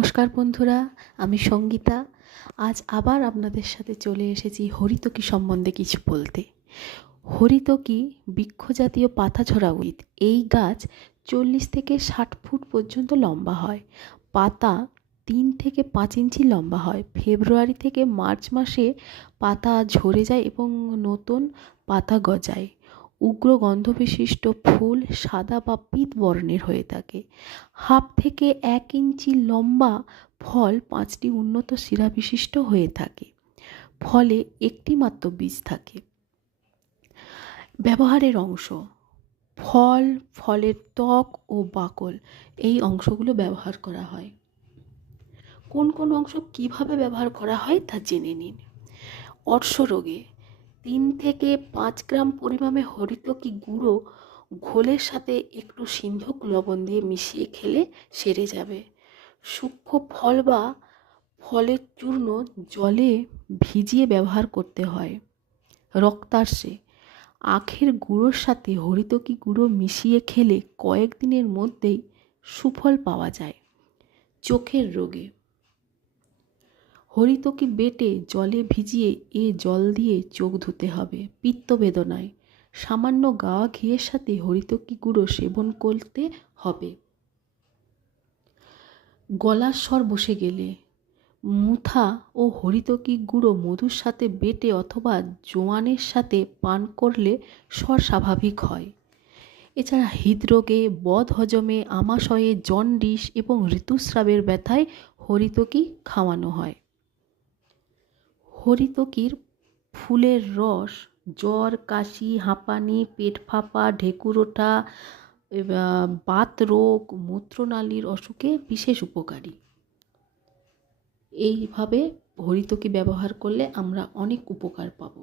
নমস্কার বন্ধুরা, আমি সঙ্গীতা। আজ আবার আপনাদের সাথে চলে এসেছি হরিতকি সম্বন্ধে কিছু বলতে। হরিতকি বৃক্ষজাতীয় পাতাঝরা উদ্ভিদ। এই গাছ 40 থেকে 60 ফুট পর্যন্ত লম্বা হয়। পাতা 3 থেকে 5 ইঞ্চি লম্বা হয়। ফেব্রুয়ারি থেকে মার্চ মাসে পাতা ঝরে যায় এবং নতুন পাতা গজায়। উগ্র গন্ধবিশিষ্ট ফুল সাদা বা পীত বর্ণের হয়ে থাকে। হাফ থেকে 1 ইঞ্চি লম্বা ফল 5টি উন্নত শিরা বিশিষ্ট হয়ে থাকে। ফলে একটি মাত্র বীজ থাকে। ব্যবহারের অংশ: ফল, ফলের ত্বক ও বাকল, এই অংশগুলো ব্যবহার করা হয়। কোন কোন অংশ কিভাবে ব্যবহার করা হয় তা জেনে নিন। অর্শ রোগে 3 থেকে 5 গ্রাম পরিমাণে হরিতকি গুঁড়ো ঘোলের সাথে একটু সিন্ধুক লবণ দিয়ে মিশিয়ে খেলে সেরে যাবে। সূক্ষ্ম ফল বা ফলের চূর্ণ জলে ভিজিয়ে ব্যবহার করতে হয়। রক্তাশ্বে আখের গুঁড়োর সাথে হরিতকি গুঁড়ো মিশিয়ে খেলে কয়েকদিনের মধ্যেই সুফল পাওয়া যায়। চোখের রোগে হরিতকি বেটে জলে ভিজিয়ে জল দিয়ে চোখ ধুতে হবে। পিত্ত বেদনায় সামান্য গাওয়া ঘিয়ের সাথে হরিতকি গুঁড়ো সেবন করতে হবে। গলার স্বর বসে গেলে মুথা ও হরিতকি গুঁড়ো মধুর সাথে বেটে অথবা জোয়ানের সাথে পান করলে স্বর স্বাভাবিক হয়। এছাড়া হৃদরোগে, বদহজমে, আমাশয়ে, জন্ডিস এবং ঋতুস্রাবের ব্যথায় হরিতকি খাওয়ানো হয়। হরিতকির ফুলের রস জ্বর, কাশি, হাঁপানি, পেট ফাঁপা, ঢেকুর ওঠা, বাত রোগ, মূত্রনালীর অসুখে বিশেষ উপকারী। এইভাবে হরিতকি ব্যবহার করলে আমরা অনেক উপকার পাবো।